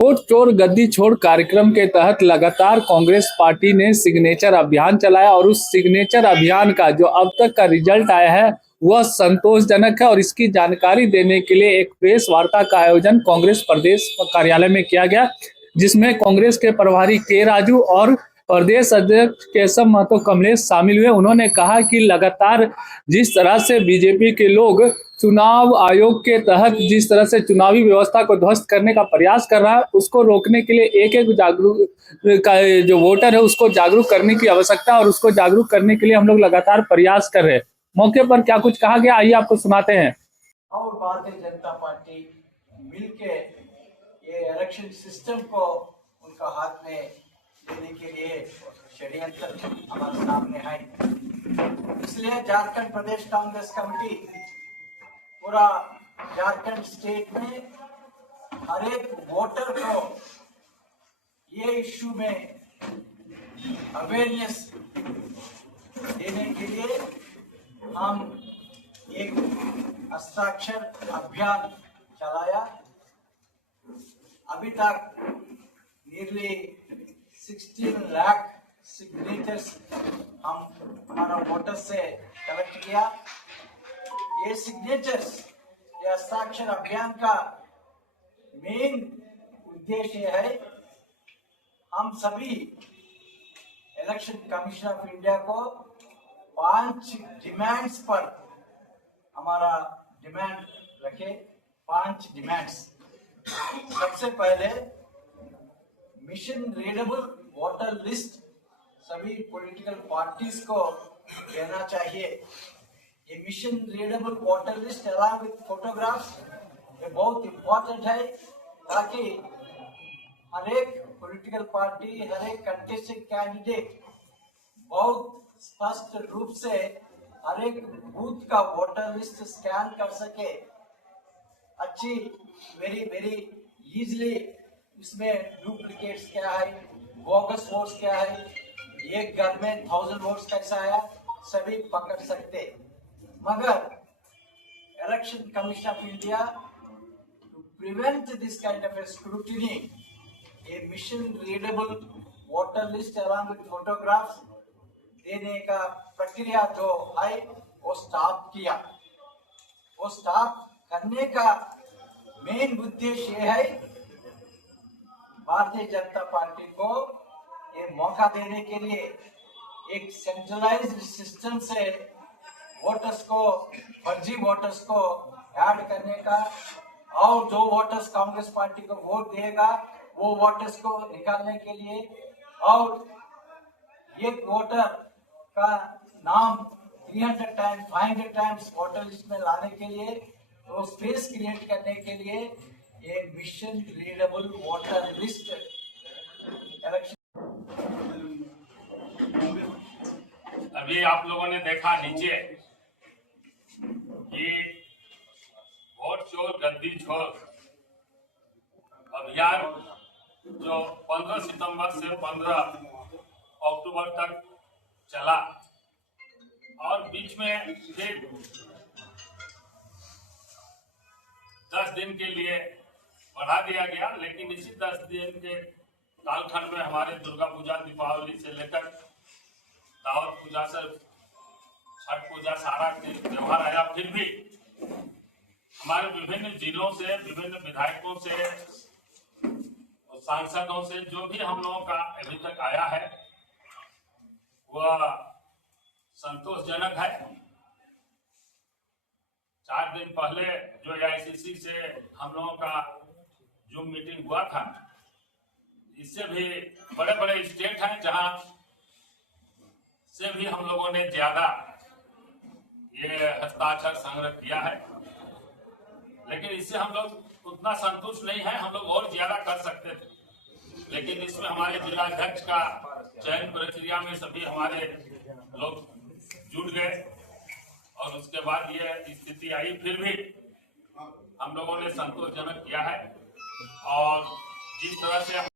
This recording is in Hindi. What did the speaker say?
वोट चोर गद्दी छोड़ कार्यक्रम के तहत लगातार कांग्रेस पार्टी ने सिग्नेचर अभियान चलाया और उस सिग्नेचर अभियान का जो अब तक का रिजल्ट आया है वह संतोषजनक है। और इसकी जानकारी देने के लिए एक प्रेस वार्ता का आयोजन कांग्रेस प्रदेश कार्यालय में किया गया, जिसमें कांग्रेस के प्रभारी के राजू और प्रदेश अध्यक्ष केशव महतो कमलेश शामिल हुए। उन्होंने कहा कि लगातार जिस तरह से बीजेपी के लोग चुनाव आयोग के तहत जिस तरह से चुनावी व्यवस्था को ध्वस्त करने का प्रयास कर रहा है, उसको रोकने के लिए एक एक जागरूक का जो वोटर है उसको जागरूक करने की आवश्यकता और उसको जागरूक करने के लिए हम लोग लगातार प्रयास कर रहे हैं। मौके पर क्या कुछ कहा गया, आइए आपको सुनाते हैं। और भारतीय जनता पार्टी मिलके ये इलेक्शन सिस्टम को उनका हाथ में देने के लिए षड्यंत्र हमारे सामने है। इसलिए झारखंड प्रदेश कांग्रेस कमेटी पूरा झारखंड स्टेट में हर एक वोटर को ये इश्यू में अवेयरनेस देने के लिए हम एक हस्ताक्षर अभियान चलाया। अभी तक नियरली 16 लाख सिग्नेचर्स हम हमारा वोटर से कलेक्ट किया। ये सिग्नेचर्स, ये हस्ताक्षर अभियान का मेन उद्देश्य है हम सभी इलेक्शन कमीशन ऑफ इंडिया को 5 डिमांड्स पर हमारा डिमांड रखे। 5 डिमांड्स। सबसे पहले मिशन रीडेबल वोटर लिस्ट सभी पॉलिटिकल पार्टीज को देना चाहिए। ये mission readable voter list along with photographs ये बहुत इम्पोर्टेंट है, ताकि हर एक पॉलिटिकल पार्टी, हर एक कंटेस्टेड कैंडिडेट बहुत स्पष्ट रूप से हर एक बूथ का वोटर लिस्ट स्कैन कर सके। अच्छी वेरी इजीली इसमें डुप्लीकेट्स क्या है, बोगस वोट्स क्या है, एक घर में 1000 वोट्स कैसा आया, सभी पकड़ सकते। मगर election commission of India to prevent this kind of scrutiny a mission readable voter list along with photographs देने का प्रक्रिया जो है वो स्टॉप किया। वो स्टॉप करने का मेन उद्देश्य ये है भारतीय जनता पार्टी को ये मौका देने के लिए एक सेंट्रलाइज्ड सिस्टम से वोटर्स को, फर्जी वोटर्स को ऐड करने का, और जो वोटर्स कांग्रेस पार्टी को वोट देगा वो वोटर्स को निकालने के लिए, और एक वोटर का नाम 300 टाइम्स 500 टाइम्स वोटर लिस्ट में लाने के लिए, तो स्पेस क्रिएट करने के लिए ये mission readable voter list election. अभी आप लोगों ने देखा नीचे कि वोट चोर गद्दी छोड़ अभियान जो 15 सितंबर से 15 अक्टूबर तक चला, और बीच में फिर 10 दिन के लिए बढ़ा दिया गया। लेकिन इसी 10 दिन के कालखंड में हमारे दुर्गा पूजा, दीपावली से लेकर दावत पूजा से छठ पूजा सारा त्योहार आया, फिर भी हमारे विभिन्न जिलों से, विभिन्न विधायकों से, सांसदों से जो भी हम लोगों का अभी तक आया है वह संतोषजनक है। 4 दिन पहले जो AICC से हम लोगों का जूम मीटिंग हुआ था, इससे भी बड़े बड़े स्टेट हैं जहां से भी हम लोगों ने ज्यादा ये हस्ताक्षर संग्रह किया है। लेकिन इससे हम लोग उतना संतुष्ट नहीं है, हम लोग और ज्यादा कर सकते थे। लेकिन इसमें हमारे जिलाध्यक्ष का चयन प्रक्रिया में सभी हमारे लोग जुड़ गए और उसके बाद ये स्थिति आई। फिर भी हम लोगों ने संतोषजनक किया है, और जिस तरह से